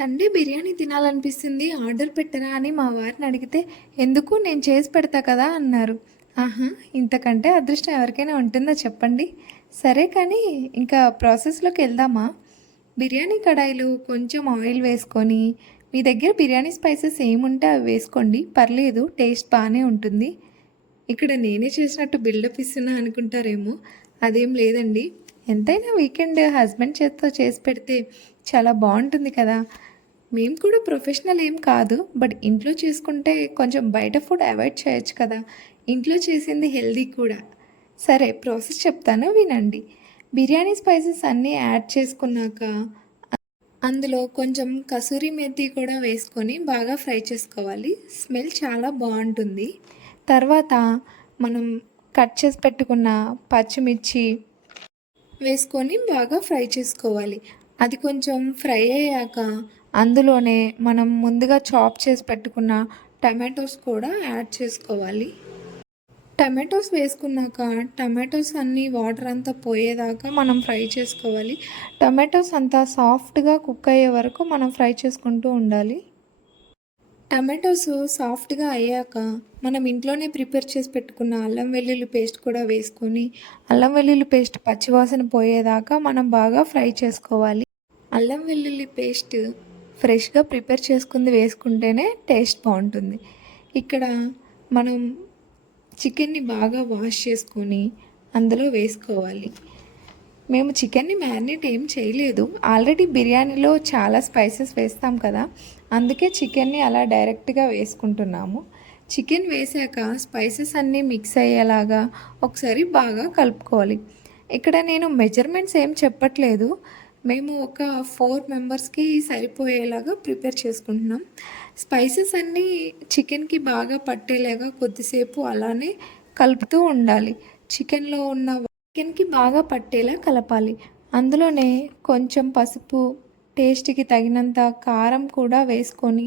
Sunday biryani తినాలనిపిస్తుంది order పెట్టరా అని మా వారిని అడిగితే ఎందుకు నేను చేసి పెడతా కదా అన్నారు. ఆహా, ఇంతకంటే అదృష్టం ఎవరికైనా ఉంటుందా చెప్పండి. సరే కానీ ఇంకా ప్రాసెస్లోకి వెళ్దామా. బిర్యానీ కడాయిలో కొంచెం ఆయిల్ వేసుకొని మీ దగ్గర బిర్యానీ స్పైసెస్ ఏముంటే అవి వేసుకోండి, పర్లేదు, టేస్ట్ బాగానే ఉంటుంది. ఇక్కడ నేనే చేసినట్టు బిల్డప్ ఇస్తున్నా అనుకుంటారేమో, అదేం లేదండి. ఎంతైనా వీకెండ్ హస్బెండ్ చేత్తో చేసి పెడితే చాలా బాగుంటుంది కదా. మేము కూడా ప్రొఫెషనల్ ఏం కాదు, బట్ ఇంట్లో చేసుకుంటే కొంచెం బయట ఫుడ్ అవాయిడ్ చేయొచ్చు కదా. ఇంట్లో చేసింది హెల్దీ కూడా. సరే, ప్రాసెస్ చెప్తాను వినండి. బిర్యానీ స్పైసెస్ అన్నీ యాడ్ చేసుకున్నాక అందులో కొంచెం కసూరి మేతి కూడా వేసుకొని బాగా ఫ్రై చేసుకోవాలి. స్మెల్ చాలా బాగుంటుంది. తర్వాత మనం కట్ చేసి పెట్టుకున్న పచ్చిమిర్చి వేసుకొని బాగా ఫ్రై చేసుకోవాలి. అది కొంచెం ఫ్రై అయ్యాక అందులోనే మనం ముందుగా చాప్ చేసి పెట్టుకున్న టమాటోస్ కూడా యాడ్ చేసుకోవాలి. టమాటోస్ వేసుకున్నాక టమాటోస్ అన్నీ వాటర్ అంతా పోయేదాకా మనం ఫ్రై చేసుకోవాలి. టమాటోస్ అంతా సాఫ్ట్గా కుక్ అయ్యే వరకు మనం ఫ్రై చేసుకుంటూ ఉండాలి. టమాటోస్ సాఫ్ట్గా అయ్యాక మనం ఇంట్లోనే ప్రిపేర్ చేసి పెట్టుకున్న అల్లం వెల్లుల్లి పేస్ట్ కూడా వేసుకొని అల్లం వెల్లుల్లి పేస్ట్ పచ్చివాసన పోయేదాకా మనం బాగా ఫ్రై చేసుకోవాలి. అల్లం వెల్లుల్లి పేస్ట్ ఫ్రెష్గా ప్రిపేర్ చేసుకుంది వేసుకుంటేనే టేస్ట్ బాగుంటుంది. ఇక్కడ మనం చికెన్ని బాగా వాష్ చేసుకొని అందులో వేసుకోవాలి. మేము చికెన్ని మ్యారినేట్ ఏం చేయలేదు, ఆల్రెడీ బిర్యానీలో చాలా స్పైసెస్ వేస్తాం కదా, అందుకే చికెన్ని అలా డైరెక్ట్గా వేసుకుంటున్నాము. చికెన్ వేసాక స్పైసెస్ అన్నీ మిక్స్ అయ్యేలాగా ఒకసారి బాగా కలుపుకోవాలి. ఇక్కడ నేను మెజర్మెంట్స్ ఏం చెప్పట్లేదు, మేము ఒక 4 మెంబర్స్కి సరిపోయేలాగా ప్రిపేర్ చేసుకుంటున్నాం. స్పైసెస్ అన్నీ చికెన్కి బాగా పట్టేలాగా కొద్దిసేపు అలానే కలుపుతూ ఉండాలి. చికెన్కి బాగా పట్టేలా కలపాలి. అందులోనే కొంచెం పసుపు, టేస్ట్కి తగినంత కారం కూడా వేసుకొని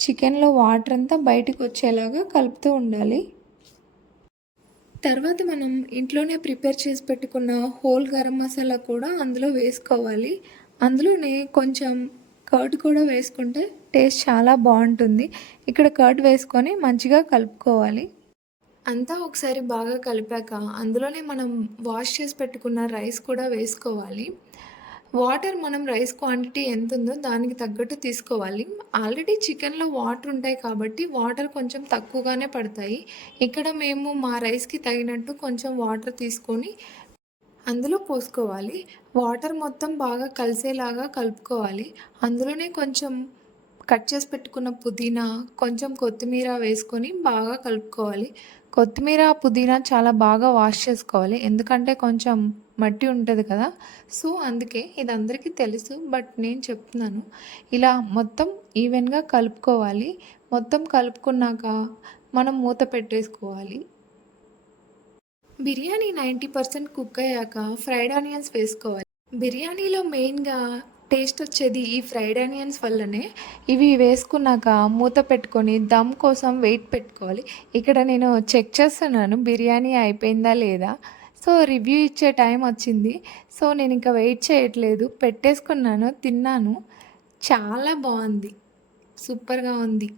చికెన్లో వాటర్ అంతా బయటకు వచ్చేలాగా కలుపుతూ ఉండాలి. తర్వాత మనం ఇంట్లోనే ప్రిపేర్ చేసి పెట్టుకున్న హోల్ గరం మసాలా కూడా అందులో వేసుకోవాలి. అందులోనే కొంచెం కర్డ్ కూడా వేసుకుంటే టేస్ట్ చాలా బాగుంటుంది. ఇక్కడ కర్డ్ వేసుకొని మంచిగా కలుపుకోవాలి. అంతా ఒకసారి బాగా కలిపాక అందులోనే మనం వాష్ చేసి పెట్టుకున్న రైస్ కూడా వేసుకోవాలి. వాటర్ మనం రైస్ క్వాంటిటీ ఎంత ఉందో దానికి తగ్గట్టు తీసుకోవాలి. ఆల్రెడీ చికెన్లో వాటర్ ఉంటాయి కాబట్టి వాటర్ కొంచెం తక్కువగానే పడతాయి. ఇక్కడ మేము మా రైస్కి తగినట్టు కొంచెం వాటర్ తీసుకొని అందులో పోసుకోవాలి. వాటర్ మొత్తం బాగా కలిసేలాగా కలుపుకోవాలి. అందులోనే కొంచెం కట్ చేసి పెట్టుకున్న పుదీనా, కొంచెం కొత్తిమీర వేసుకొని బాగా కలుపుకోవాలి. కొత్తిమీర, పుదీనా చాలా బాగా వాష్ చేసుకోవాలి, ఎందుకంటే కొంచెం మట్టి ఉంటుంది కదా. సో అందుకే ఇది అందరికీ తెలుసు, బట్ నేను చెప్తున్నాను. ఇలా మొత్తం ఈవెన్గా కలుపుకోవాలి. మొత్తం కలుపుకున్నాక మనం మూత పెట్టేసుకోవాలి. బిర్యానీ 90% కుక్ అయ్యాక ఫ్రైడ్ ఆనియన్స్ వేసుకోవాలి. బిర్యానీలో మెయిన్గా టేస్ట్ వచ్చేది ఈ ఫ్రైడ్ ఆనియన్స్ వల్లనే. ఇవి వేసుకున్నాక మూత పెట్టుకొని దమ్ కోసం వెయిట్ పెట్టుకోవాలి. ఇక్కడ నేను చెక్ చేస్తున్నాను బిర్యానీ అయిపోయిందా లేదా. సో రివ్యూ ఇచ్చే టైం వచ్చింది. సో నేను ఇంకా వెయిట్ చేయట్లేదు, పెట్టేసుకున్నాను, తిన్నాను. చాలా బాగుంది, సూపర్గా ఉంది.